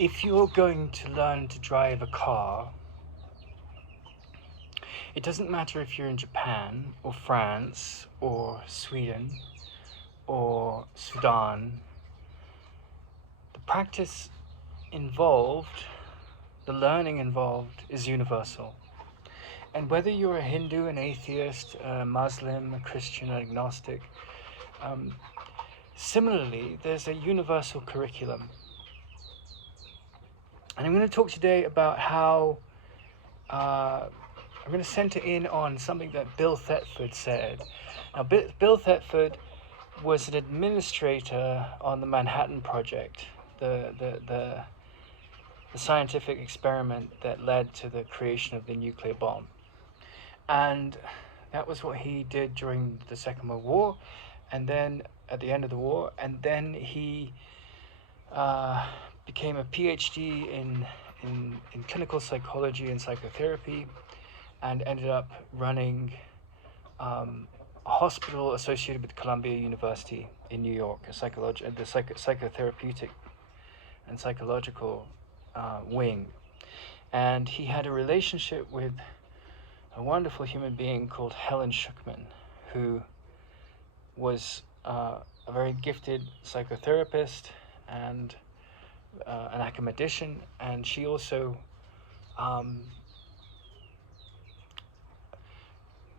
if you're going to learn to drive a car, it doesn't matter if you're in Japan or France or Sweden or Sudan. The practice involved, the learning involved, is universal. And whether you're a Hindu, an atheist, a Muslim, a Christian, an agnostic, similarly, there's a universal curriculum. And I'm going to talk today about how I'm going to center in on something that Bill Thetford said. Now, Bill Thetford was an administrator on the Manhattan Project, the scientific experiment that led to the creation of the nuclear bomb. And that was what he did during the Second World War, and then at the end of the war, and then he became a PhD in clinical psychology and psychotherapy, and ended up running a hospital associated with Columbia University in New York, the psychotherapeutic and psychological wing. And he had a relationship with a wonderful human being called Helen Schuckman, who was a very gifted psychotherapist and an academician, and she also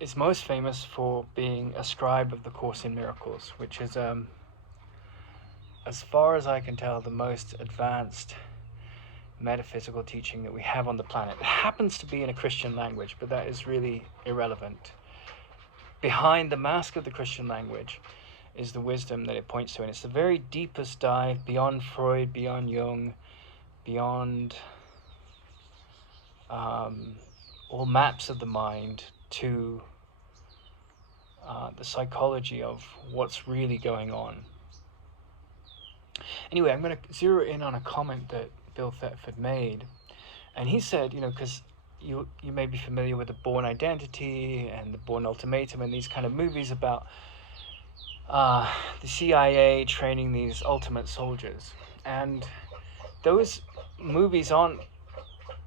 is most famous for being a scribe of the Course in Miracles, which is, as far as I can tell, the most advanced metaphysical teaching that we have on the planet. It happens to be in a Christian language, but that is really irrelevant. Behind the mask of the Christian language is the wisdom that it points to, and it's the very deepest dive beyond Freud, beyond Jung, beyond all maps of the mind to the psychology of what's really going on. Anyway, I'm going to zero in on a comment that Bill Thetford made, and he said, because you may be familiar with The Bourne Identity and The Bourne Ultimatum and these kind of movies about the CIA training these ultimate soldiers, and those movies aren't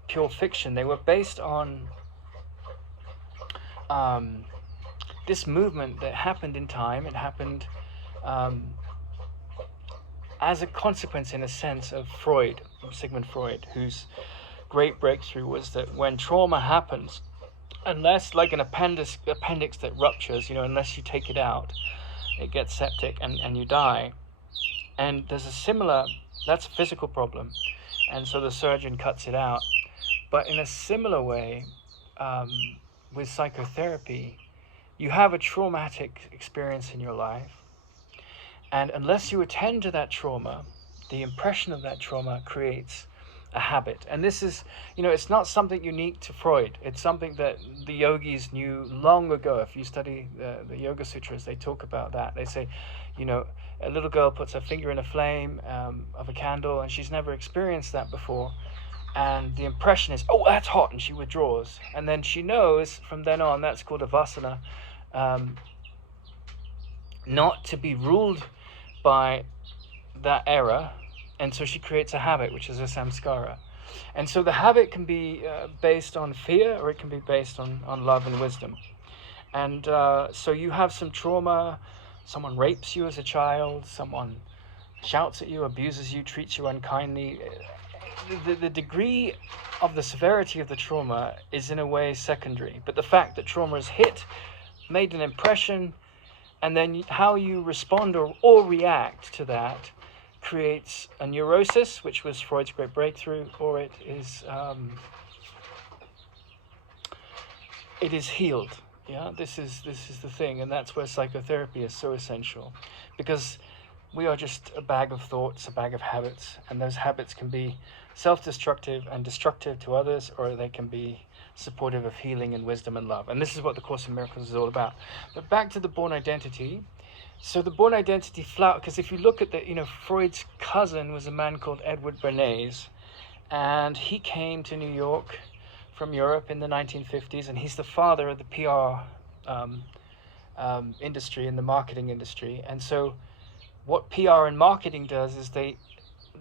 pure fiction. They were based on this movement that happened in time. It happened as a consequence, in a sense, of Freud, Sigmund Freud, whose great breakthrough was that when trauma happens, unless, like an appendix that ruptures, unless you take it out, it gets septic and you die. And there's a similar, that's a physical problem, and so the surgeon cuts it out. But in a similar way, with psychotherapy, you have a traumatic experience in your life, and unless you attend to that trauma, the impression of that trauma creates a habit. And this is, it's not something unique to Freud. It's something that the yogis knew long ago. If you study the Yoga Sutras, they talk about that. They say, a little girl puts her finger in a flame of a candle, and she's never experienced that before. And the impression is, oh, that's hot, and she withdraws. And then she knows from then on, that's called a vasana, not to be ruled by that error. And so she creates a habit, which is a samskara. And so the habit can be based on fear, or it can be based on love and wisdom. And so you have some trauma, someone rapes you as a child, someone shouts at you, abuses you, treats you unkindly. The degree of the severity of the trauma is in a way secondary, but the fact that trauma has hit, made an impression, and then how you respond or react to that creates a neurosis, which was Freud's great breakthrough, or it is healed. Yeah, this is the thing, and that's where psychotherapy is so essential, because we are just a bag of thoughts, a bag of habits, and those habits can be self-destructive and destructive to others, or they can be supportive of healing and wisdom and love. And this is what the Course in Miracles is all about. But back to the Bourne Identity. So the Bourne Identity flower, because if you look at Freud's cousin was a man called Edward Bernays, and he came to New York from Europe in the 1950s, and he's the father of the PR industry and the marketing industry. And so what PR and marketing does is they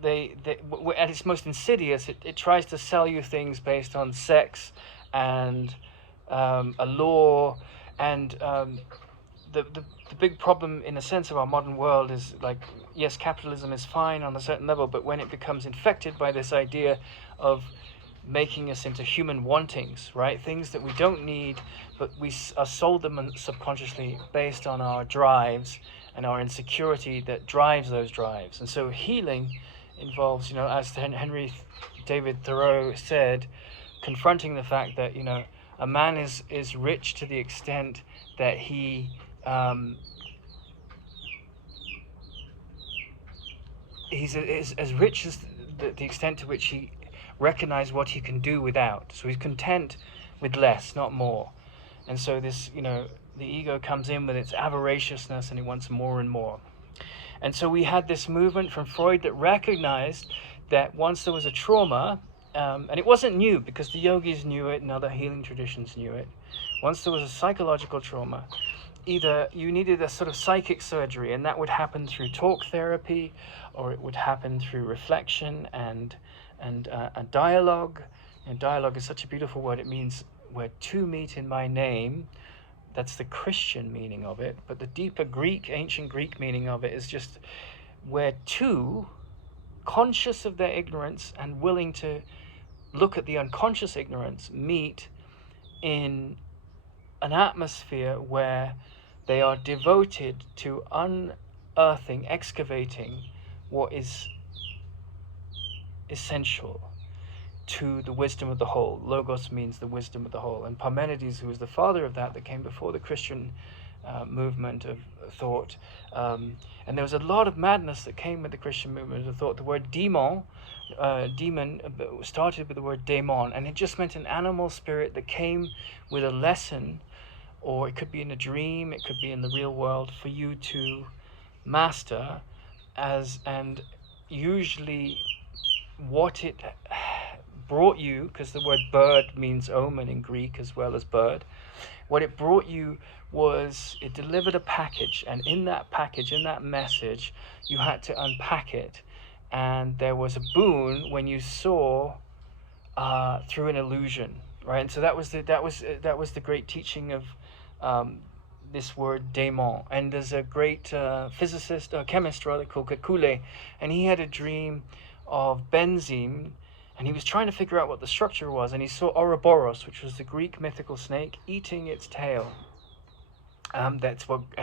at its most insidious, it tries to sell you things based on sex and a law, and the big problem in a sense of our modern world is, like, yes, capitalism is fine on a certain level, but when it becomes infected by this idea of making us into human wantings, right? Things that we don't need, but we are sold them subconsciously based on our drives and our insecurity that drives those drives. And so healing involves, as Henry David Thoreau said, confronting the fact that, a man is rich to the extent that he he's as rich as the extent to which he recognizes what he can do without. So he's content with less, not more. And so this, the ego comes in with its avariciousness, and it wants more and more. And so we had this movement from Freud that recognized that once there was a trauma, and it wasn't new because the yogis knew it and other healing traditions knew it. Once there was a psychological trauma, either you needed a sort of psychic surgery, and that would happen through talk therapy, or it would happen through reflection and a dialogue. And dialogue is such a beautiful word. It means where two meet in my name. That's the Christian meaning of it. But the deeper ancient Greek meaning of it is just where two, conscious of their ignorance and willing to look at the unconscious ignorance, meet in an atmosphere where they are devoted to unearthing, excavating what is essential to the wisdom of the whole. Logos means the wisdom of the whole. And Parmenides, who was the father of that came before the Christian movement of thought, and there was a lot of madness that came with the Christian movement of thought. The word demon started with the word daemon, and it just meant an animal spirit that came with a lesson, or it could be in a dream, it could be in the real world, for you to master, and usually what it brought you, because the word bird means omen in Greek as well as bird, what it brought you was it delivered a package, and in that package, in that message, you had to unpack it, and there was a boon when you saw through an illusion, right? And so that was the great teaching of this word daemon. And there's a great chemist rather, called Kekule, and he had a dream of benzene, and he was trying to figure out what the structure was, and he saw Ouroboros, which was the Greek mythical snake, eating its tail. And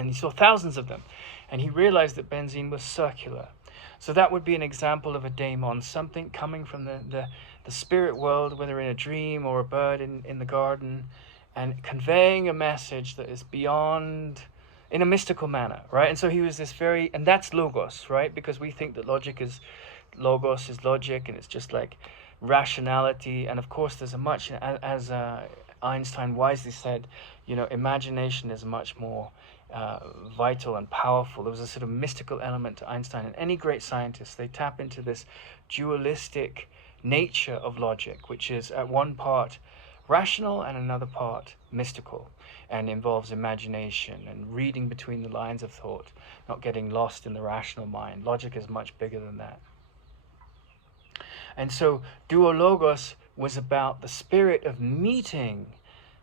he saw thousands of them, and he realized that benzene was circular. So that would be an example of a daemon, something coming from the spirit world, whether in a dream or a bird in the garden, and conveying a message that is beyond, in a mystical manner, right? And so he was and that's logos, right? Because we think that logic is logic, and it's just like rationality. And of course there's as Einstein wisely said, imagination is much more vital and powerful. There was a sort of mystical element to Einstein, and any great scientist, they tap into this dualistic nature of logic, which is at one part rational and another part mystical, and involves imagination and reading between the lines of thought, not getting lost in the rational mind. Logic is much bigger than that. And so Duologos was about the spirit of meeting,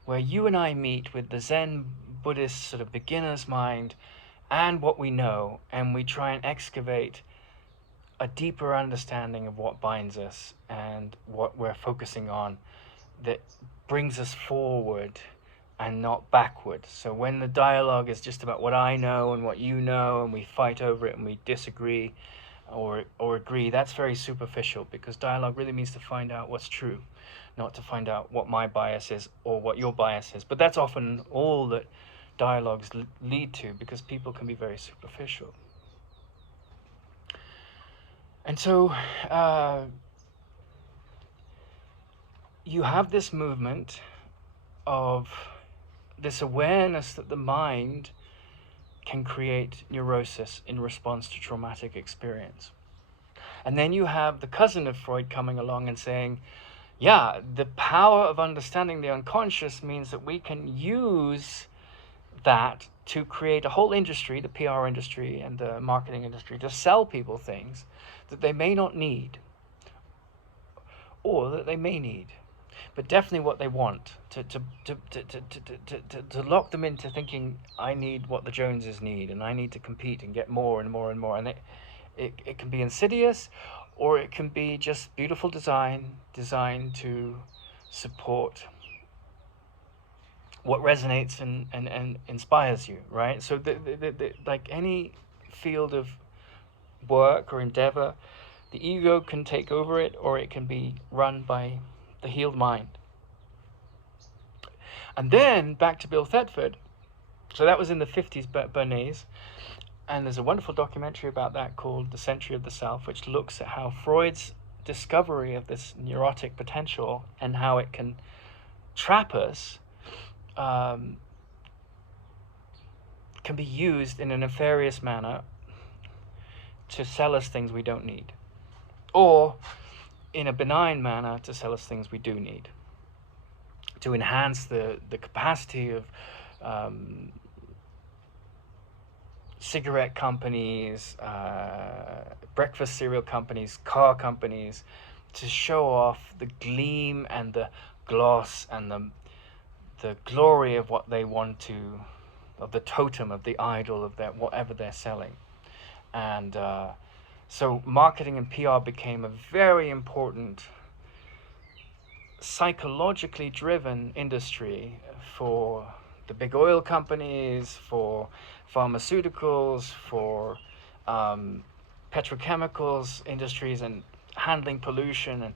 where you and I meet with the Zen Buddhist sort of beginner's mind and what we know, and we try and excavate a deeper understanding of what binds us and what we're focusing on, that brings us forward and not backward. So when the dialogue is just about what I know and what you know, and we fight over it and we disagree or agree, that's very superficial, because dialogue really means to find out what's true, not to find out what my bias is or what your bias is. But that's often all that dialogues lead to, because people can be very superficial. And so you have this movement of this awareness that the mind can create neurosis in response to traumatic experience. And then you have the cousin of Freud coming along and saying, yeah, the power of understanding the unconscious means that we can use that to create a whole industry, the PR industry and the marketing industry, to sell people things that they may not need or that they may need, but definitely what they want, to lock them into thinking, I need what the Joneses need, and I need to compete and get more and more and more. And it can be insidious, or it can be just beautiful design designed to support what resonates and inspires you, right? So like any field of work or endeavor, the ego can take over it, or it can be run by the healed mind. And then back to Bill Thetford. So that was in the 50s, Bernays. And there's a wonderful documentary about that called The Century of the Self, which looks at how Freud's discovery of this neurotic potential and how it can trap us can be used in a nefarious manner to sell us things we don't need, or in a benign manner to sell us things we do need, to enhance the capacity of cigarette companies, breakfast cereal companies, car companies, to show off the gleam and the gloss and the glory of what they want to, of the totem, of the idol, of their whatever they're selling. And so marketing and PR became a very important psychologically driven industry for the big oil companies, for pharmaceuticals, for petrochemicals industries, and handling pollution, and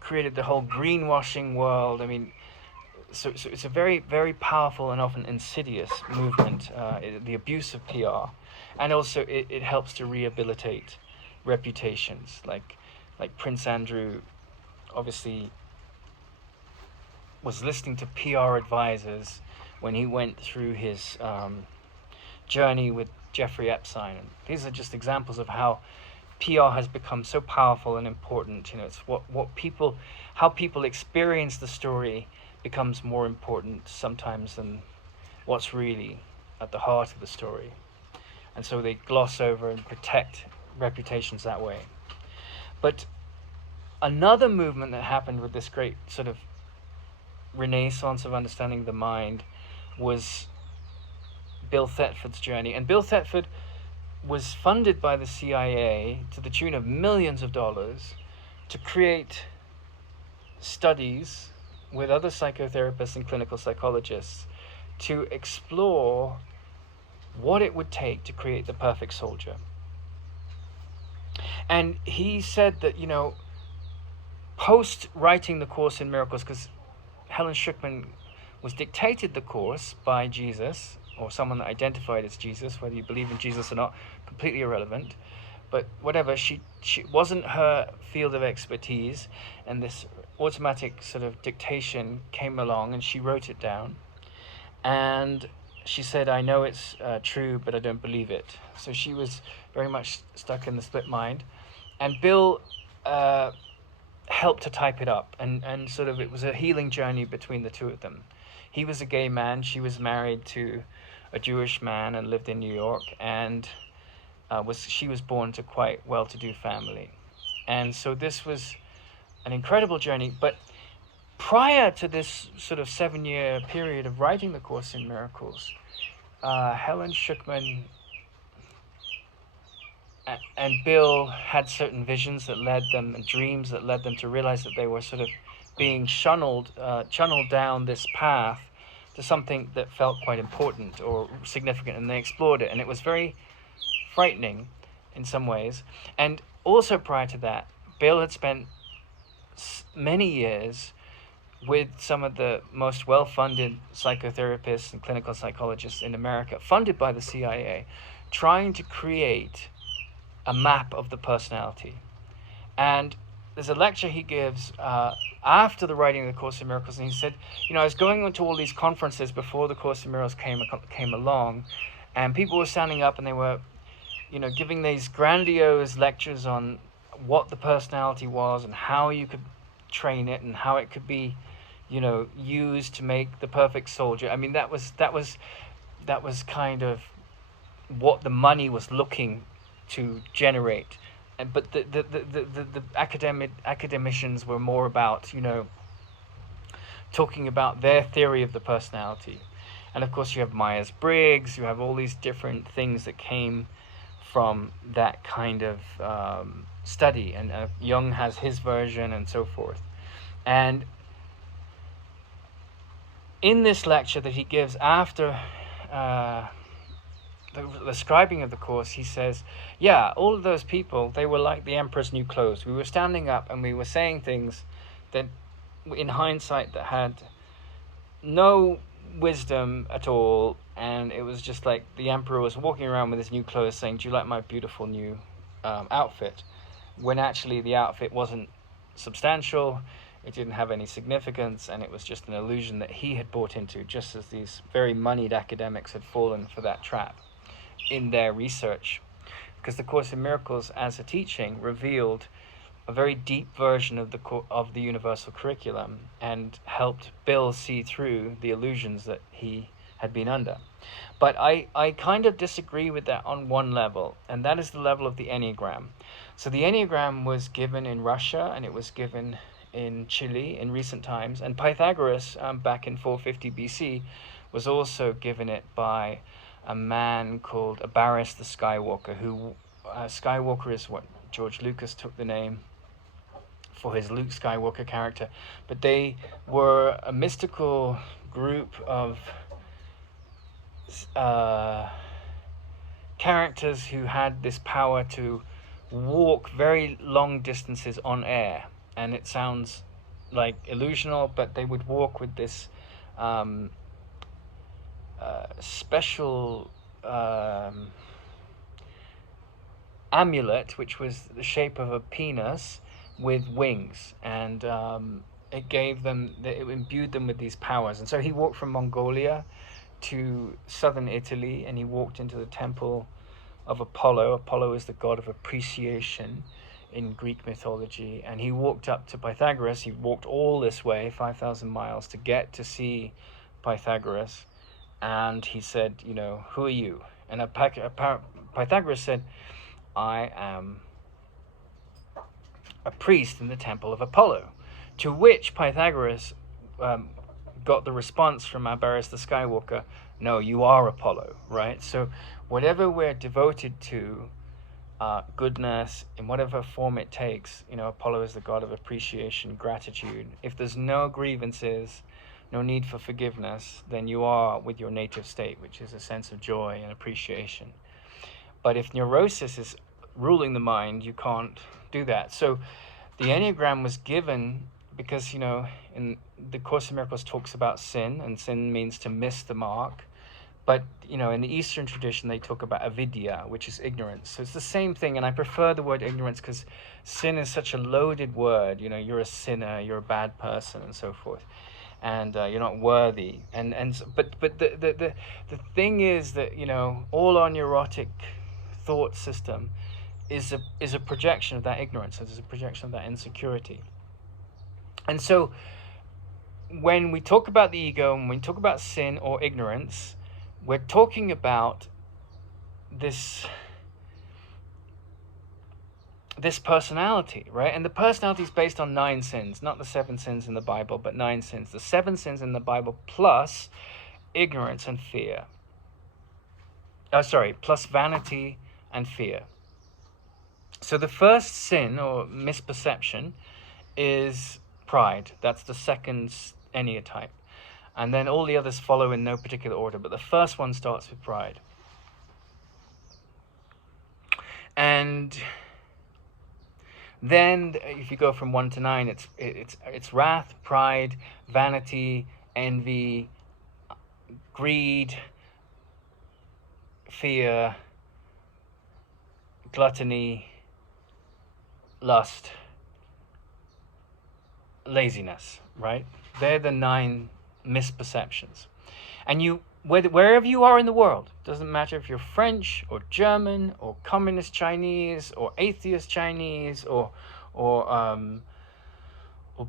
created the whole greenwashing world. I mean, so it's a very, very powerful and often insidious movement, the abuse of PR. And also it helps to rehabilitate reputations, like Prince Andrew obviously was listening to PR advisors when he went through his journey with Jeffrey Epstein. And these are just examples of how PR has become so powerful and important. You know, it's how people experience the story becomes more important sometimes than what's really at the heart of the story. And so they gloss over and protect reputations that way. But another movement that happened with this great sort of renaissance of understanding the mind was Bill Thetford's journey. And Bill Thetford was funded by the CIA to the tune of millions of dollars to create studies with other psychotherapists and clinical psychologists to explore what it would take to create the perfect soldier. And he said that, you know, post writing the Course in Miracles, because Helen Schucman was dictated the Course by Jesus, or someone that identified as Jesus, whether you believe in Jesus or not, completely irrelevant. But whatever, she wasn't her field of expertise, and this automatic sort of dictation came along, and she wrote it down. And she said, I know it's true, but I don't believe it. So she was very much stuck in the split mind. And Bill helped to type it up, and sort of it was a healing journey between the two of them. He was a gay man, she was married to a Jewish man and lived in New York, and she was born to quite well-to-do family. And so this was an incredible journey. But prior to this sort of 7-year period of writing the Course in Miracles, Helen Schucman and Bill had certain visions that led them, and dreams that led them to realize that they were sort of being channeled down this path to something that felt quite important or significant, and they explored it, and it was very frightening in some ways. And also prior to that, Bill had spent many years with some of the most well-funded psychotherapists and clinical psychologists in America, funded by the CIA, trying to create a map of the personality. And there's a lecture he gives after the writing of the Course in Miracles, and he said, you know, I was going to all these conferences before the Course in Miracles came along, and people were standing up and they were, you know, giving these grandiose lectures on what the personality was and how you could train it and how it could be, you know, used to make the perfect soldier. I mean, that was kind of what the money was looking to generate. But the academicians were more about, talking about their theory of the personality. And of course you have Myers-Briggs, you have all these different things that came from that kind of study. And Jung has his version and so forth. And in this lecture that he gives after the describing of the Course, he says, yeah, all of those people, they were like the emperor's new clothes. We were standing up and we were saying things that, in hindsight, that had no wisdom at all, and it was just like the emperor was walking around with his new clothes saying, do you like my beautiful new outfit? When actually the outfit wasn't substantial, it didn't have any significance, and it was just an illusion that he had bought into, just as these very moneyed academics had fallen for that trap in their research. Because the Course in Miracles as a teaching revealed a very deep version of the universal curriculum and helped Bill see through the illusions that he had been under. But I kind of disagree with that on one level, and that is the level of the Enneagram. So the Enneagram was given in Russia, and it was given in Chile in recent times, and Pythagoras back in 450 BC was also given it by a man called Abaris the Skywalker, who Skywalker is what George Lucas took the name for his Luke Skywalker character, but they were a mystical group of characters who had this power to walk very long distances on air. And it sounds like illusional, but they would walk with this special amulet, which was the shape of a penis with wings, and it imbued them with these powers. And so he walked from Mongolia to southern Italy, and he walked into the temple of Apollo. Apollo is the god of appreciation in Greek mythology, and he walked up to Pythagoras. He walked all this way, 5,000 miles, to get to see Pythagoras, and he said, who are you? And Pythagoras said, I am a priest in the temple of Apollo, to which Pythagoras got the response from Abaris the Skywalker, no, you are Apollo, right? So whatever we're devoted to, goodness, in whatever form it takes, Apollo is the god of appreciation, gratitude. If there's no grievances, no need for forgiveness, then you are with your native state, which is a sense of joy and appreciation. But if neurosis is ruling the mind, you can't do that. So the Enneagram was given because, in the Course in Miracles talks about sin, and sin means to miss the mark. But, in the Eastern tradition, they talk about avidya, which is ignorance. So it's the same thing, and I prefer the word ignorance because sin is such a loaded word. You're a sinner, you're a bad person, and so forth. And you're not worthy. But the thing is that, all our neurotic thought system is a projection of that ignorance. It's a projection of that insecurity. And so when we talk about the ego, and when we talk about sin or ignorance, we're talking about this personality, right? And the personality is based on 9 sins, not the 7 sins in the Bible, but 9 sins. The 7 sins in the Bible plus ignorance and fear. Plus vanity and fear. So the first sin or misperception is pride. That's the second Enneatype. And then all the others follow in no particular order, but the first one starts with pride. And then if you go from 1 to 9, it's wrath, pride, vanity, envy, greed, fear, gluttony, lust, laziness, right? They're the 9 misperceptions. And wherever you are in the world, doesn't matter if you're French or German or communist Chinese or atheist Chinese or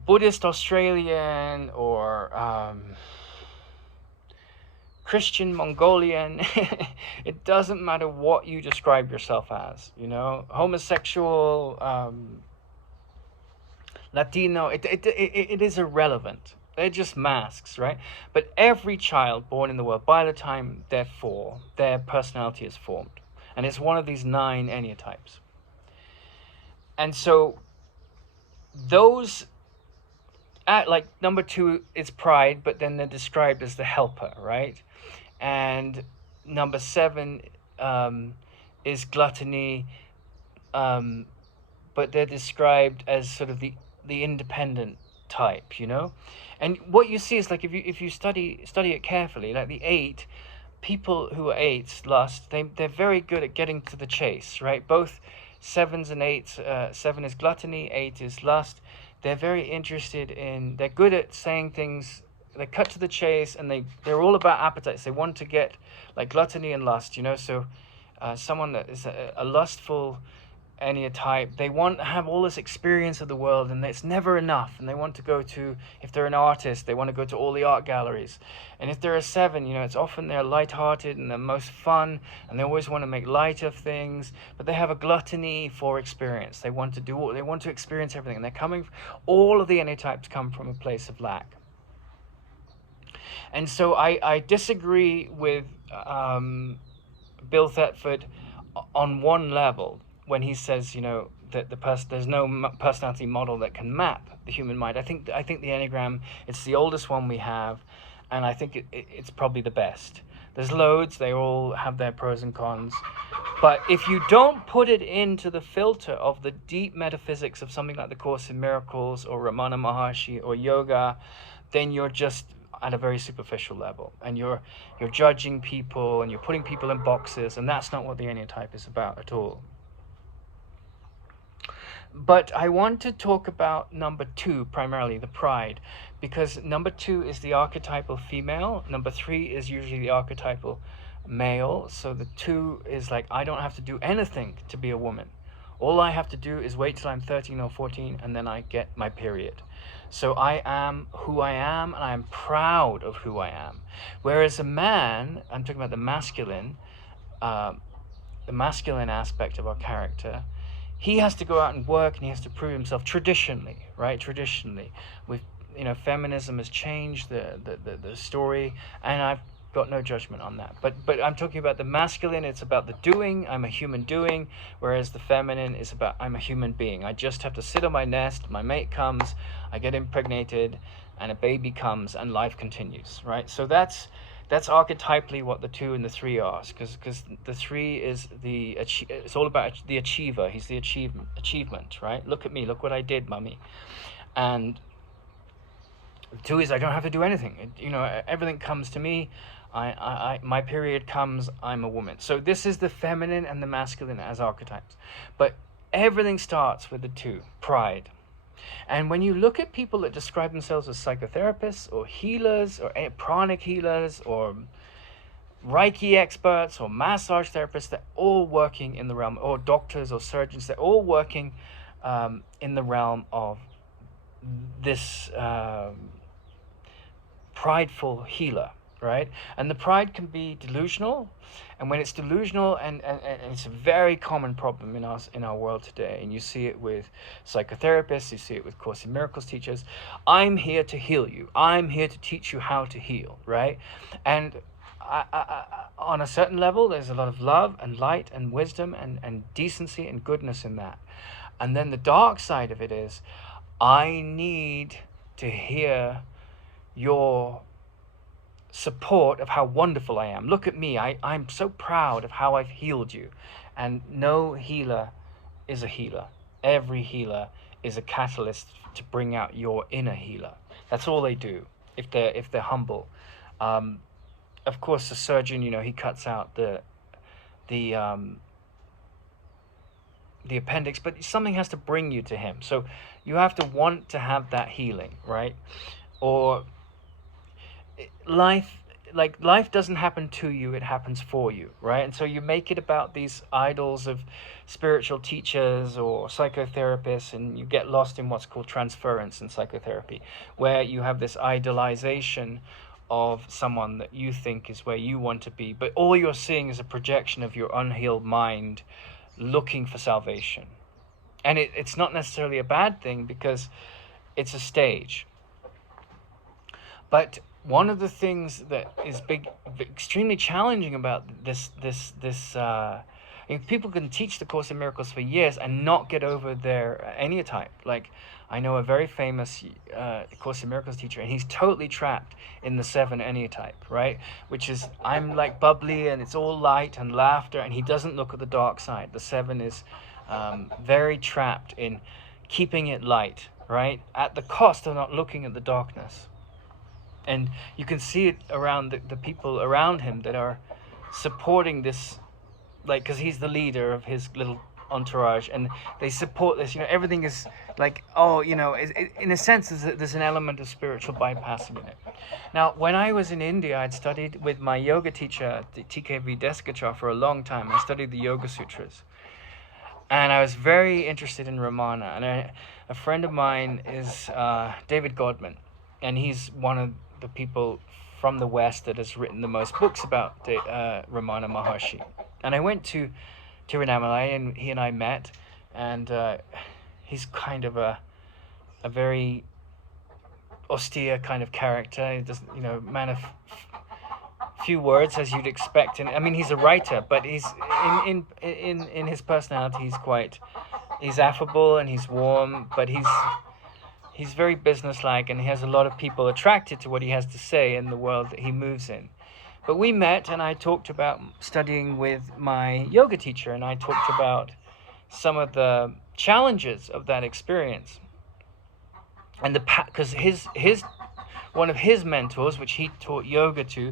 Buddhist Australian or Christian, Mongolian, it doesn't matter what you describe yourself as, you know, homosexual, Latino, it is irrelevant. They're just masks, right? But every child born in the world, by the time they're 4, their personality is formed. And it's one of these 9 Enneatypes. And so those, like number 2 is pride, but then they're described as the helper, right? And number 7 is gluttony, but they're described as sort of the independent type, you know. And what you see is, like, if you study it carefully, like the 8 people who are 8s, lust, they're very good at getting to the chase, right? Both 7s and 8s, 7 is gluttony, 8 is lust. They're very interested in, they're good at saying things, they cut to the chase, and they're all about appetites. They want to get, like, gluttony and lust, you know. So someone that is a lustful Enneatype, they want to have all this experience of the world, and it's never enough, and they want to go to, if they're an artist, they want to go to all the art galleries. And if they're a 7, you know, it's often they're light-hearted and they're most fun, and they always want to make light of things, but they have a gluttony for experience. They want to experience everything, and they're coming, all of the Enneatypes come from a place of lack. And so I disagree with Bill Thetford on one level, when he says, you know, that there's no personality model that can map the human mind. I think the Enneagram, it's the oldest one we have, and I think it's probably the best. There's loads, they all have their pros and cons, but if you don't put it into the filter of the deep metaphysics of something like the Course in Miracles or Ramana Maharshi or yoga, then you're just at a very superficial level, and you're judging people, and you're putting people in boxes, and that's not what the Enneatype is about at all. But I want to talk about number 2, primarily, the pride, because number 2 is the archetypal female, number 3 is usually the archetypal male. So the 2 is like, I don't have to do anything to be a woman. All I have to do is wait till I'm 13 or 14, and then I get my period. So I am who I am, and I am proud of who I am. Whereas a man, I'm talking about the masculine aspect of our character, he has to go out and work, and he has to prove himself traditionally, right? Traditionally, feminism has changed the story, and I've got no judgment on that. But I'm talking about the masculine. It's about the doing. I'm a human doing, whereas the feminine is about, I'm a human being. I just have to sit on my nest. My mate comes, I get impregnated, and a baby comes, and life continues, right? So that's archetypally what the 2 and the 3 are, because the 3 is it's all about the achiever. He's the achievement, right? Look at me, look what I did, mummy. And the 2 is, I don't have to do anything. Everything comes to me. My period comes, I'm a woman. So this is the feminine and the masculine as archetypes. But everything starts with the 2, pride. And when you look at people that describe themselves as psychotherapists or healers or pranic healers or Reiki experts or massage therapists, they're all working in the realm, or doctors or surgeons, they're all working in the realm of this prideful healer, right? And the pride can be delusional, and when it's delusional, and it's a very common problem in our world today, and you see it with psychotherapists, you see it with Course in Miracles teachers. I'm here to heal you. I'm here to teach you how to heal, right? And on a certain level, there's a lot of love and light and wisdom and decency and goodness in that. And then the dark side of it is, I need to hear your support of how wonderful I am. Look at me. I'm so proud of how I've healed you. And no healer is a healer. Every healer is a catalyst to bring out your inner healer. That's all they do, if they're humble. Of course, the surgeon, he cuts out the appendix, but something has to bring you to him. So you have to want to have that healing, right? Or life doesn't happen to you, it happens for you, right? And so you make it about these idols of spiritual teachers or psychotherapists, and you get lost in what's called transference in psychotherapy, where you have this idolization of someone that you think is where you want to be, but all you're seeing is a projection of your unhealed mind looking for salvation. And it's not necessarily a bad thing, because it's a stage. But one of the things that is extremely challenging about this people can teach the Course in Miracles for years and not get over their Enneatype. Like, I know a very famous Course in Miracles teacher, and he's totally trapped in the 7 Enneatype, right? Which is, I'm like bubbly and it's all light and laughter, and he doesn't look at the dark side. The 7 is very trapped in keeping it light, right? At the cost of not looking at the darkness. And you can see it around the people around him that are supporting this, like, because he's the leader of his little entourage, and they support this. Everything is like, in a sense, there's an element of spiritual bypassing in it. Now, when I was in India, I'd studied with my yoga teacher, TKV Deskachar, for a long time. I studied the Yoga Sutras, and I was very interested in Ramana. And a friend of mine is David Godman, and he's one of the people from the West that has written the most books about Ramana Maharshi. And I went to Tirunamalai, and he and I met, and he's kind of a very austere kind of character. He doesn't, man of few words, as you'd expect. And I mean, he's a writer, but he's in his personality, he's affable and he's warm, but he's very businesslike, and he has a lot of people attracted to what he has to say in the world that he moves in. But we met, and I talked about studying with my yoga teacher, and I talked about some of the challenges of that experience. And because one of his mentors, which he taught yoga to,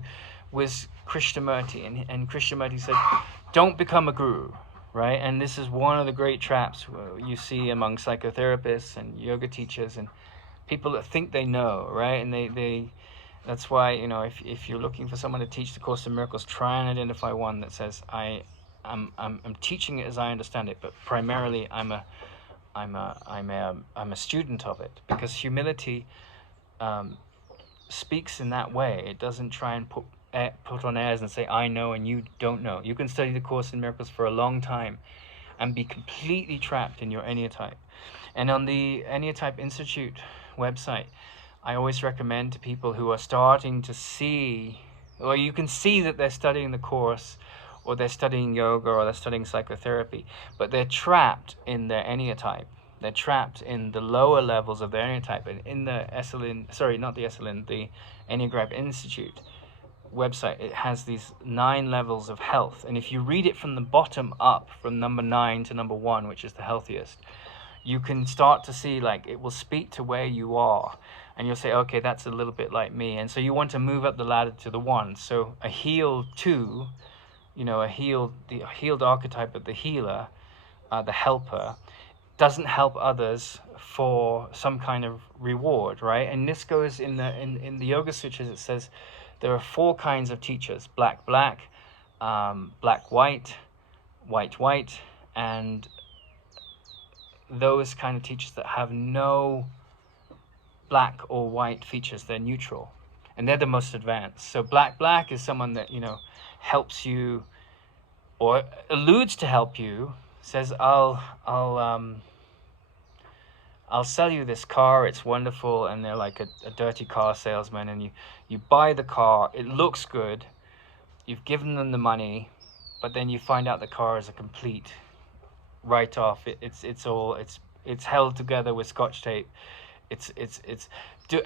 was Krishnamurti, and Krishnamurti said, don't become a guru, right? And this is one of the great traps you see among psychotherapists and yoga teachers and people that think they know, right? And they that's why, if you're looking for someone to teach the Course in Miracles, try and identify one that says, I'm teaching it as I understand it, but primarily I'm a student of it, because humility speaks in that way. It doesn't try and put on airs and say, I know and you don't know. You can study the Course in Miracles for a long time and be completely trapped in your Enneatype. And on the Enneatype Institute website, I always recommend to people who are starting to see, or you can see that they're studying the Course, or they're studying yoga, or they're studying psychotherapy, but they're trapped in their Enneatype. They're trapped in the lower levels of their Enneatype. And in the the Enneagram Institute website, it has these 9 levels of health. And if you read it from the bottom up, from number 9 to number 1, which is the healthiest, you can start to see, like, it will speak to where you are. And you'll say, okay, that's a little bit like me. And so you want to move up the ladder to the 1. So a healed 2, the healed archetype of the healer, the helper, doesn't help others for some kind of reward, right? And this goes in the Yoga Sutras. It says there are 4 kinds of teachers: black, black, white, white, and those kind of teachers that have no black or white features. They're neutral, and they're the most advanced. So black is someone that helps you, or alludes to help you. Says, I'll sell you this car, it's wonderful. And they're like a dirty car salesman, and you buy the car, it looks good, you've given them the money, but then you find out the car is a complete write-off. It's held together with Scotch tape.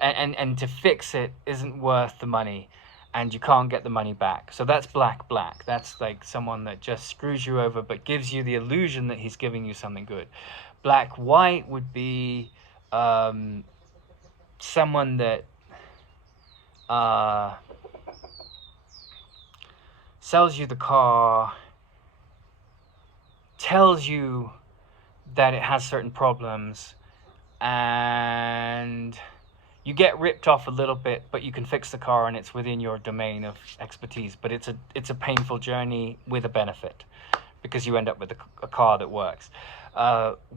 And to fix it isn't worth the money, and you can't get the money back. So that's black. That's like someone that just screws you over, but gives you the illusion that he's giving you something good. Black white would be someone that sells you the car, tells you that it has certain problems, and you get ripped off a little bit, but you can fix the car and it's within your domain of expertise. But it's a painful journey with a benefit, because you end up with a car that works.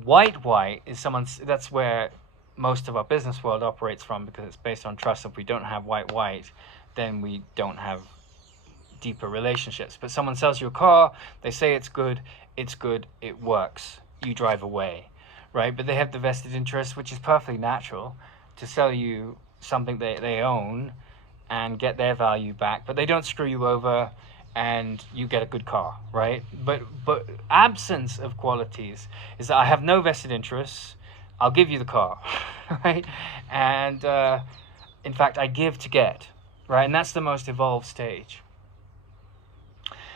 White is that's where most of our business world operates from, because it's based on trust. If we don't have white, then we don't have deeper relationships. But someone sells you a car, they say it's good, it works, you drive away, right? But they have the vested interest, which is perfectly natural, to sell you something they own and get their value back, but they don't screw you over and you get a good car, right? But absence of qualities is that I have no vested interests, I'll give you the car, right? And in fact, I give to get, right? And that's the most evolved stage.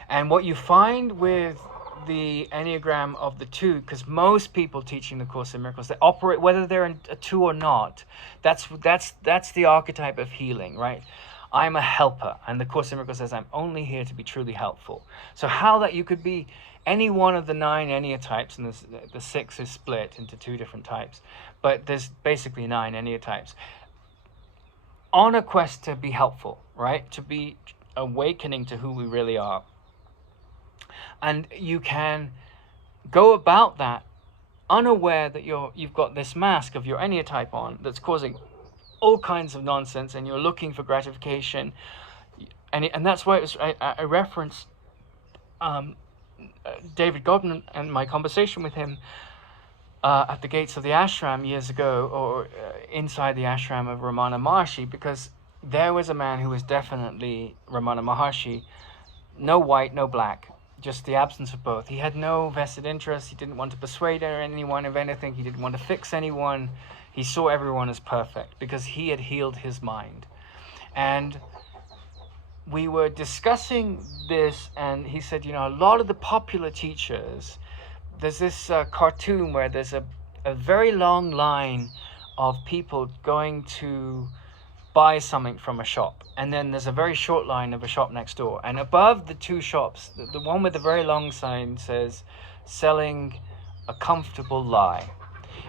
And what you find with the Enneagram of the 2, because most people teaching the Course in Miracles, they operate, whether they're in a 2 or not, that's the archetype of healing, right? I'm a helper, and the Course in Miracles says I'm only here to be truly helpful. So how that you could be any one of the 9 Enneatypes, and the 6 is split into 2 different types, but there's basically 9 Enneatypes, on a quest to be helpful, right? To be awakening to who we really are. And you can go about that unaware that you've got this mask of your Enneatype on that's causing all kinds of nonsense, and you're looking for gratification. And that's why I referenced David Godman and my conversation with him at the gates of the ashram years ago, or inside the ashram of Ramana Maharshi, because there was a man who was definitely Ramana Maharshi, no white, no black, just the absence of both. He had no vested interest. He didn't want to persuade anyone of anything. He didn't want to fix anyone. He saw everyone as perfect because he had healed his mind. And we were discussing this, and he said, a lot of the popular teachers, there's this cartoon where there's a very long line of people going to buy something from a shop, and then there's a very short line of a shop next door, and above the 2 shops, the one with the very long sign says selling a comfortable lie,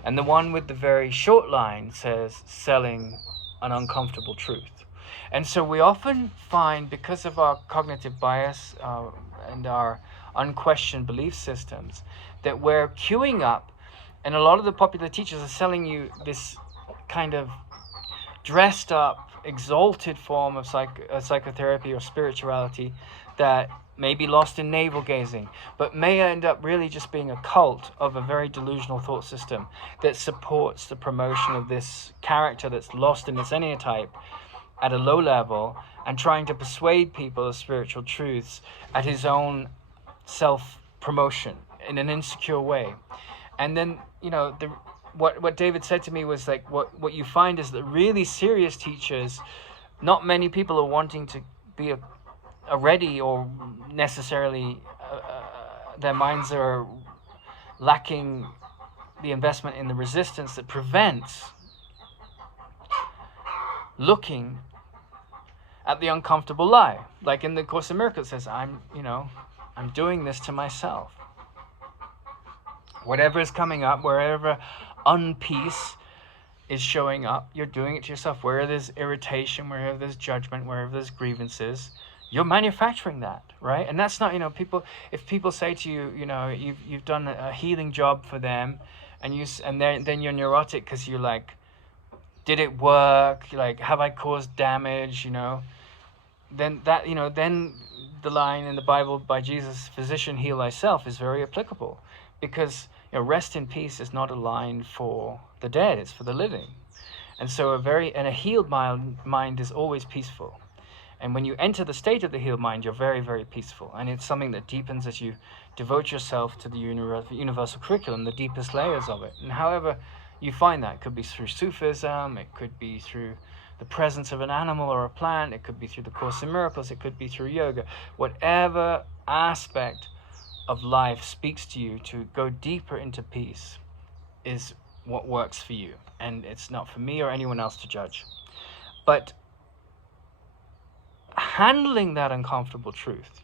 and the one with the very short line says selling an uncomfortable truth. And so we often find, because of our cognitive bias and our unquestioned belief systems, that we're queuing up, and a lot of the popular teachers are selling you this kind of dressed up, exalted form of psychotherapy or spirituality that may be lost in navel gazing, but may end up really just being a cult of a very delusional thought system that supports the promotion of this character that's lost in its Enneatype at a low level and trying to persuade people of spiritual truths at his own self-promotion in an insecure way. And then, what David said to me was like, what you find is that really serious teachers, not many people are wanting to be a ready, or necessarily their minds are lacking the investment in the resistance that prevents looking at the uncomfortable lie. Like in the Course in Miracles, it says, I'm doing this to myself. Whatever is coming up, wherever unpeace is showing up, you're doing it to yourself. Wherever there's irritation, wherever there's judgment, wherever there's grievances, you're manufacturing that, right? And that's not, if people say to you, you've done a healing job for them, and then you're neurotic because you're like, did it work? Like, have I caused damage? Then then the line in the Bible by Jesus, "Physician, heal thyself," is very applicable, because rest in peace is not a line for the dead; it's for the living. And so a healed mind is always peaceful. And when you enter the state of the healed mind, you're very, very peaceful. And it's something that deepens as you devote yourself to the universal curriculum, the deepest layers of it. And however you find that, it could be through Sufism, it could be through the presence of an animal or a plant, it could be through the Course in Miracles, it could be through yoga. Whatever aspect of life speaks to you to go deeper into peace is what works for you. And it's not for me or anyone else to judge. But handling that uncomfortable truth,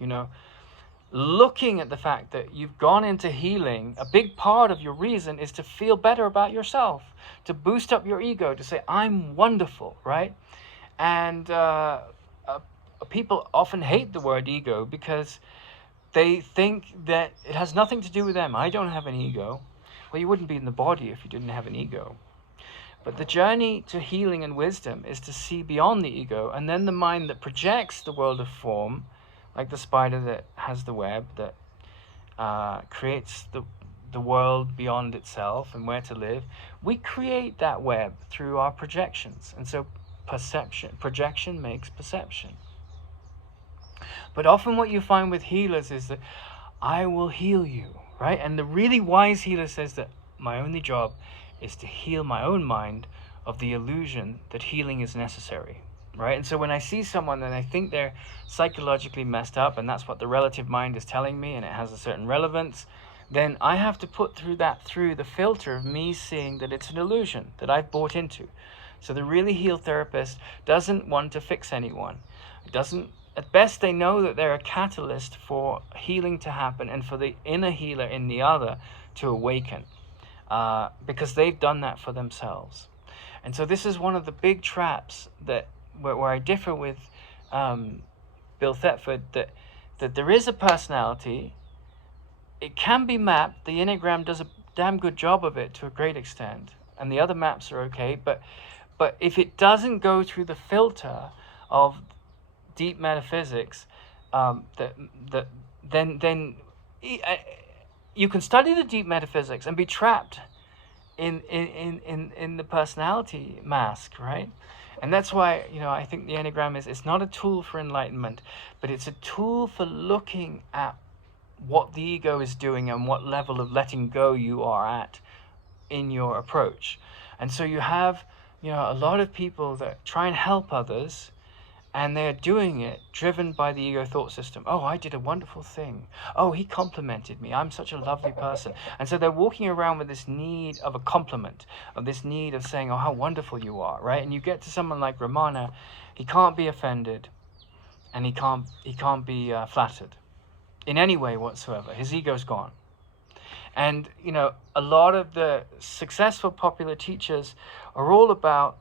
looking at the fact that you've gone into healing, a big part of your reason is to feel better about yourself, to boost up your ego, to say, I'm wonderful, right? And people often hate the word ego because they think that it has nothing to do with them. I don't have an ego. Well, you wouldn't be in the body if you didn't have an ego. But the journey to healing and wisdom is to see beyond the ego, and then the mind that projects the world of form, like the spider that has the web, that creates the world beyond itself and where to live. We create that web through our projections. And so projection makes perception. But often what you find with healers is that I will heal you, right? And the really wise healer says that my only job is to heal my own mind of the illusion that healing is necessary, right? And so when I see someone and I think they're psychologically messed up, and that's what the relative mind is telling me, and it has a certain relevance, then I have to put through the filter of me seeing that it's an illusion that I've bought into. So the really healed therapist doesn't want to fix anyone. It doesn't. At best, they know that they're a catalyst for healing to happen and for the inner healer in the other to awaken, because they've done that for themselves. And so this is one of the big traps that where I differ with Bill Thetford, that there is a personality. It can be mapped. The Enneagram does a damn good job of it to a great extent, and the other maps are okay. But if it doesn't go through the filter of deep metaphysics, then you can study the deep metaphysics and be trapped in the personality mask, right? And that's why, I think the Enneagram it's not a tool for enlightenment, but it's a tool for looking at what the ego is doing and what level of letting go you are at in your approach. And so you have, a lot of people that try and help others, and they're doing it driven by the ego thought system. Oh, I did a wonderful thing. Oh, he complimented me. I'm such a lovely person. And so they're walking around with this need of a compliment, of this need of saying, oh, how wonderful you are, right? And you get to someone like Ramana, he can't be offended, and he can't be flattered in any way whatsoever. His ego's gone. And, a lot of the successful popular teachers are all about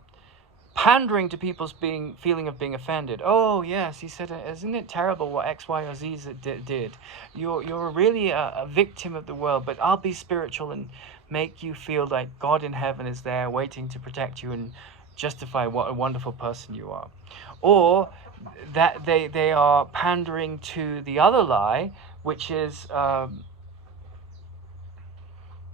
pandering to people's feeling of being offended. Oh yes, he said, isn't it terrible what X, Y, or Z did? You're really a victim of the world, but I'll be spiritual and make you feel like God in heaven is there waiting to protect you and justify what a wonderful person you are. Or that they are pandering to the other lie, which is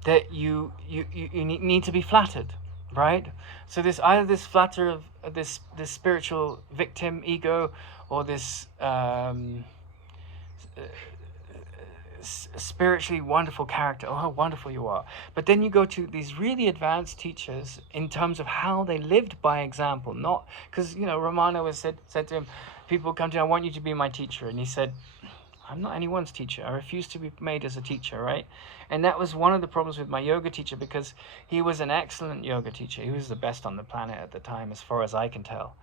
that you need to be flattered. Right? So there's either this flatter of this spiritual victim ego, or this spiritually wonderful character. Oh, how wonderful you are. But then you go to these really advanced teachers in terms of how they lived by example. Not because, Ramana was said to him, people come to him, I want you to be my teacher. And he said, I'm not anyone's teacher. I refuse to be made as a teacher, right? And that was one of the problems with my yoga teacher, because he was an excellent yoga teacher. He was the best on the planet at the time, as far as I can tell.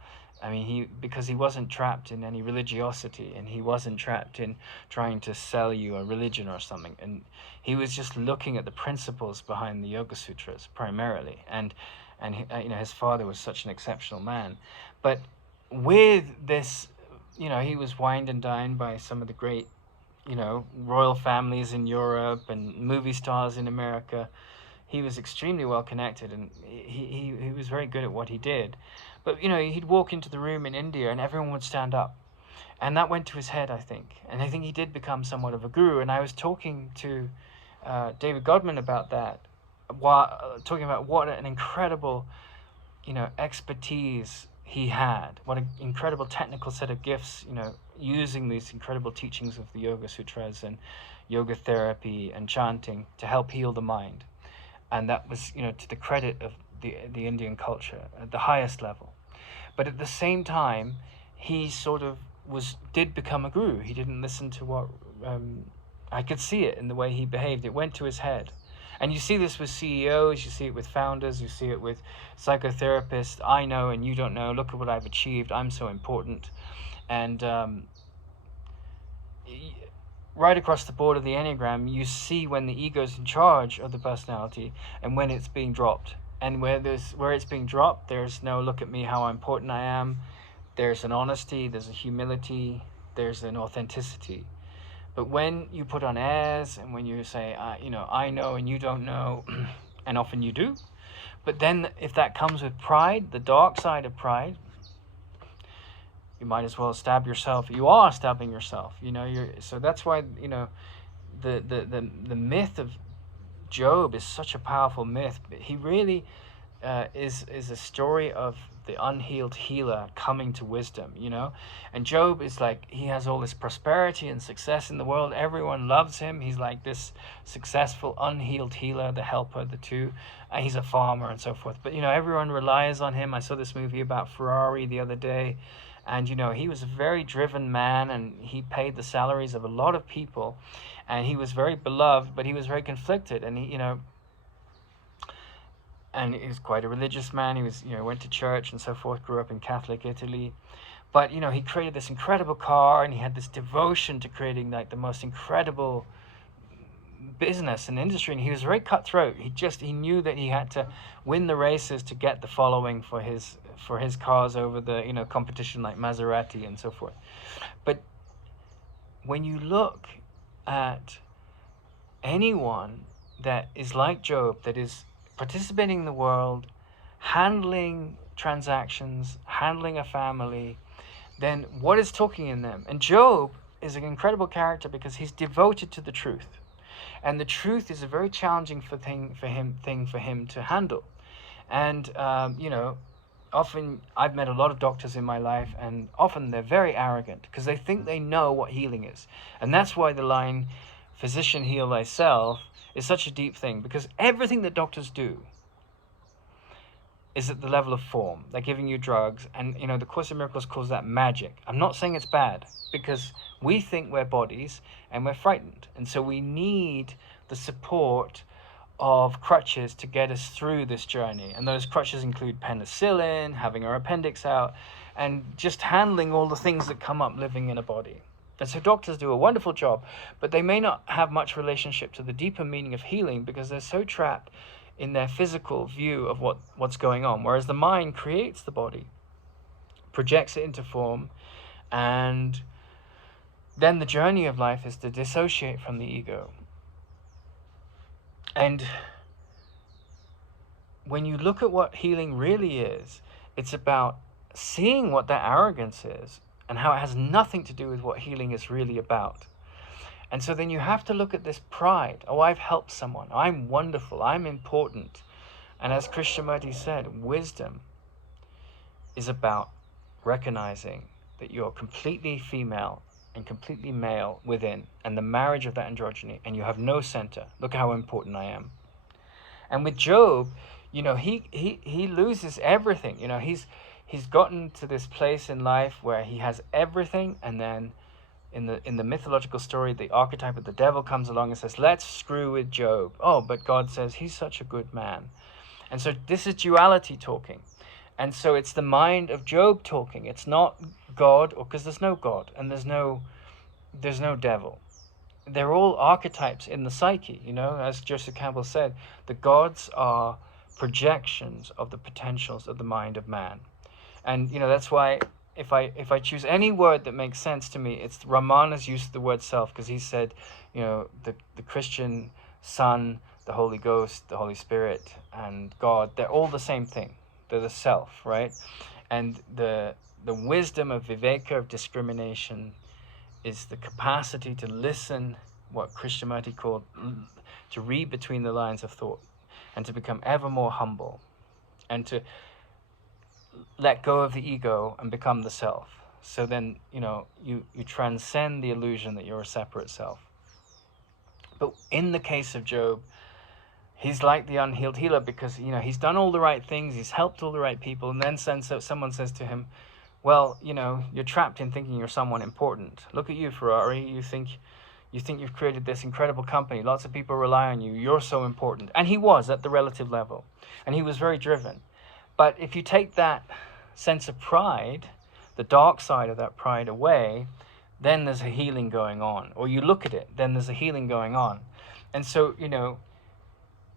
I mean, because he wasn't trapped in any religiosity, and he wasn't trapped in trying to sell you a religion or something. And he was just looking at the principles behind the Yoga Sutras primarily. And his father was such an exceptional man. But with this, he was wined and dined by some of the great, royal families in Europe and movie stars in America. He was extremely well connected, and he was very good at what he did. But, he'd walk into the room in India and everyone would stand up. And that went to his head, I think. And I think he did become somewhat of a guru. And I was talking to David Godman about that, talking about what an incredible, expertise he had, what an incredible technical set of gifts, using these incredible teachings of the Yoga Sutras and yoga therapy and chanting to help heal the mind. And that was, to the credit of the Indian culture at the highest level. But at the same time, he sort of did become a guru. He didn't listen to what, I could see it in the way he behaved. It went to his head. And you see this with CEOs, you see it with founders, you see it with psychotherapists. I know and you don't know. Look at what I've achieved. I'm so important. And right across the board of the Enneagram, you see when the ego's in charge of the personality and when it's being dropped. And where it's being dropped, there's no look at me, how important I am. There's an honesty, there's a humility, there's an authenticity. But when you put on airs and when you say, I know and you don't know, and often you do, But then if that comes with pride, the dark side of pride, you might as well stab yourself. You are stabbing yourself, so that's why, the myth of Job is such a powerful myth. He really is a story of the unhealed healer coming to wisdom, and Job is like, he has all this prosperity and success in the world. Everyone loves him. He's like this successful unhealed healer, the helper, the two. He's a farmer and so forth, but everyone relies on him. I saw this movie about Ferrari the other day, and he was a very driven man, and he paid the salaries of a lot of people, and he was very beloved, but he was very conflicted, and and he was quite a religious man. He was, went to church and so forth, grew up in Catholic Italy. But, he created this incredible car, and he had this devotion to creating like the most incredible business and industry. And he was very cutthroat. He knew that he had to win the races to get the following for his cars over the, competition like Maserati and so forth. But when you look at anyone that is like Job, that is participating in the world, handling transactions, handling a family, then what is talking in them? And Job is an incredible character because he's devoted to the truth. And the truth is a very challenging thing for him to handle. And, often I've met a lot of doctors in my life, and often they're very arrogant because they think they know what healing is. And that's why the line, physician, heal thyself, is such a deep thing, because everything that doctors do is at the level of form. They're giving you drugs, and the Course in Miracles calls that magic. I'm not saying it's bad, because we think we're bodies and we're frightened, and so we need the support of crutches to get us through this journey. And those crutches include penicillin, having our appendix out, and just handling all the things that come up living in a body. And so doctors do a wonderful job, but they may not have much relationship to the deeper meaning of healing, because they're so trapped in their physical view of what's going on. Whereas the mind creates the body, projects it into form, and then the journey of life is to dissociate from the ego. And when you look at what healing really is, it's about seeing what that arrogance is and how it has nothing to do with what healing is really about. And so then you have to look at this pride. Oh, I've helped someone. I'm wonderful. I'm important. And as Krishnamurti said, wisdom is about recognizing that you're completely female and completely male within, and the marriage of that androgyny, and you have no center. Look how important I am. And with Job, he loses everything. He's gotten to this place in life where he has everything, and then in the mythological story, the archetype of the devil comes along and says, let's screw with Job. Oh, but God says he's such a good man. And so this is duality talking. And so it's the mind of Job talking. It's not God, because there's no God and there's no devil. They're all archetypes in the psyche, as Joseph Campbell said, the gods are projections of the potentials of the mind of man. And that's why if I choose any word that makes sense to me, it's Ramana's use of the word self, because he said, the Christian Son, the Holy Ghost, the Holy Spirit, and God, they're all the same thing. They're the self, right? And the wisdom of viveka, of discrimination, is the capacity to listen, what Krishnamurti called, to read between the lines of thought, and to become ever more humble, and to let go of the ego and become the self. So then, you transcend the illusion that you're a separate self. But in the case of Job, he's like the unhealed healer, because, he's done all the right things, he's helped all the right people, and then someone says to him, well, you're trapped in thinking you're someone important. Look at you, Ferrari. You think you've created this incredible company. Lots of people rely on you. You're so important. And he was at the relative level. And he was very driven. But if you take that sense of pride, the dark side of that pride away, then there's a healing going on. Or you look at it, then there's a healing going on. And so,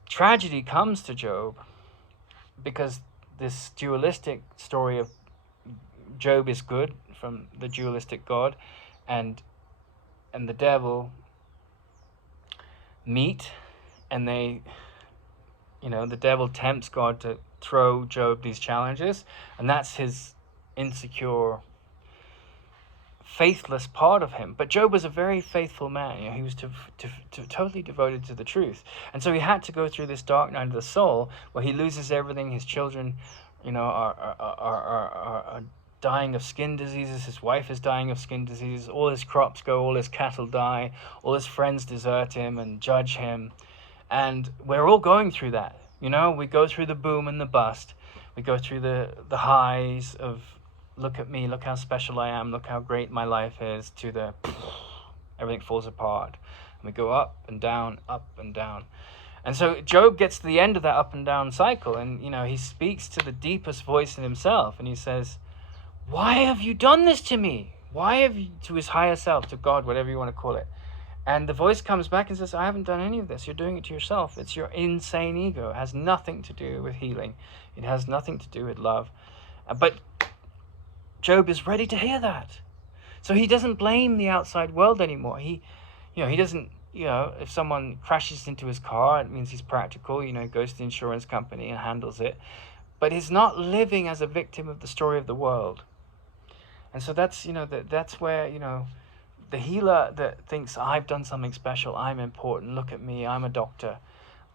tragedy comes to Job because this dualistic story of Job is good from the dualistic God, and the devil meet, and they The devil tempts God to throw Job these challenges, and that's his insecure, faithless part of him. But Job was a very faithful man. He was totally devoted to the truth, and so he had to go through this dark night of the soul where he loses everything. His children, are dying of skin diseases. His wife is dying of skin diseases. All his crops go. All his cattle die. All his friends desert him and judge him, and we're all going through that. We go through the boom and the bust. We go through the highs of, look at me, look how special I am, look how great my life is, to the everything falls apart. And we go up and down, up and down. And so Job gets to the end of that up and down cycle, and he speaks to the deepest voice in himself, and he says, why have you done this to me? Why have you, to his higher self, to God, whatever you want to call it. And the voice comes back and says, I haven't done any of this. You're doing it to yourself. It's your insane ego. It has nothing to do with healing. It has nothing to do with love. But Job is ready to hear that. So he doesn't blame the outside world anymore. He doesn't, if someone crashes into his car, it means he's practical, he goes to the insurance company and handles it. But he's not living as a victim of the story of the world. And so that's, that's where, the healer that thinks, I've done something special, I'm important, look at me, I'm a doctor,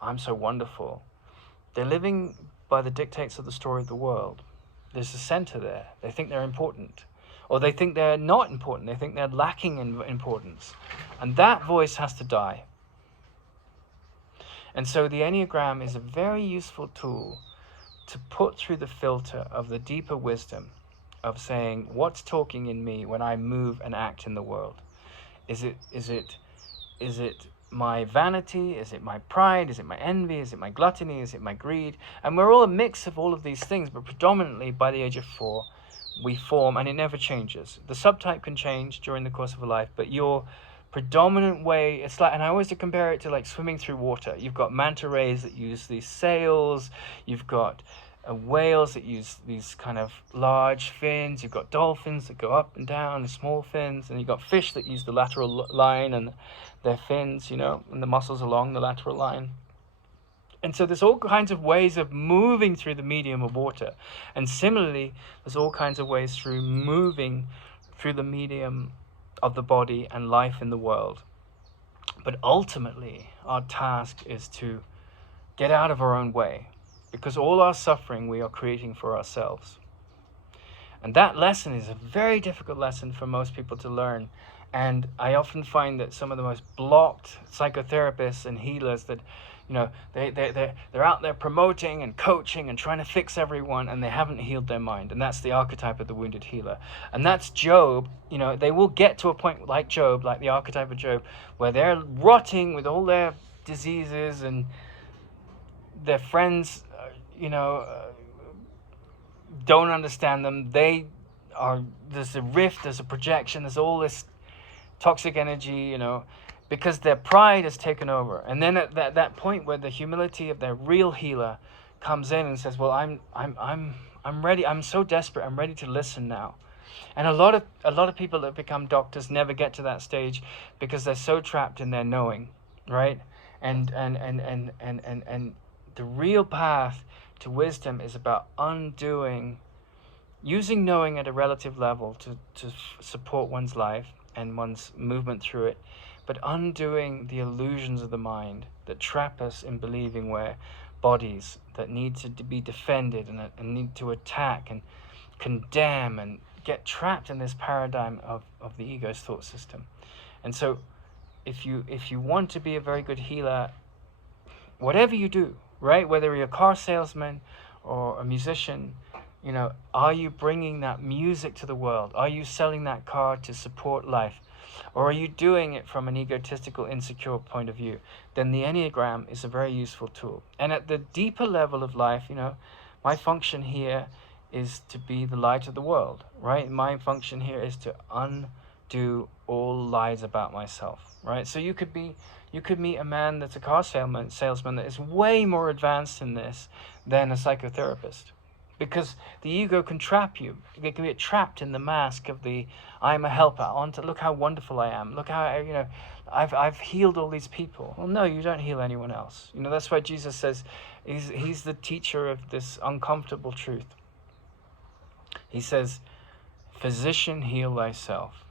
I'm so wonderful. They're living by the dictates of the story of the world. There's a center there. They think they're important. Or they think they're not important. They think they're lacking in importance. And that voice has to die. And so the Enneagram is a very useful tool to put through the filter of the deeper wisdom of saying, what's talking in me when I move and act in the world? Is it my vanity? Is it my pride? Is it my envy? Is it my gluttony? Is it my greed? And we're all a mix of all of these things, but predominantly by the age of 4, we form, and it never changes. The subtype can change during the course of a life, but your predominant way, it's like, and I always compare it to like swimming through water. You've got manta rays that use these sails. You've got whales that use these kind of large fins. You've got dolphins that go up and down, the small fins, and you've got fish that use the lateral line and their fins, and the muscles along the lateral line. And so there's all kinds of ways of moving through the medium of water. And similarly, there's all kinds of ways through moving through the medium of the body and life in the world. But ultimately, our task is to get out of our own way, because all our suffering we are creating for ourselves. And that lesson is a very difficult lesson for most people to learn. And I often find that some of the most blocked psychotherapists and healers that, they're out there promoting and coaching and trying to fix everyone, and they haven't healed their mind. And that's the archetype of the wounded healer. And that's Job. They will get to a point like Job, like the archetype of Job, where they're rotting with all their diseases, and their friends, don't understand them. There's a rift, there's a projection, there's all this toxic energy, because their pride has taken over. And then at that point where the humility of their real healer comes in and says, well, I'm ready. I'm so desperate. I'm ready to listen now. And a lot of people that become doctors never get to that stage because they're so trapped in their knowing, right? And the real path to wisdom is about using knowing at a relative level to support one's life and one's movement through it, but undoing the illusions of the mind that trap us in believing we're bodies that need to be defended and need to attack and condemn and get trapped in this paradigm of the ego's thought system. And so if you want to be a very good healer, whatever you do, right, whether you're a car salesman or a musician, are you bringing that music to the world? Are you selling that car to support life? Or are you doing it from an egotistical, insecure point of view? Then the Enneagram is a very useful tool. And at the deeper level of life, my function here is to be the light of the world, right? My function here is to undo all lies about myself, right? So you could meet a man that's a car salesman that is way more advanced in this than a psychotherapist, because the ego can trap you. It can get trapped in the mask of the I'm a helper. Look how wonderful I am. Look how I've healed all these people. Well, no, you don't heal anyone else. That's why Jesus says he's the teacher of this uncomfortable truth. He says, "Physician, heal thyself."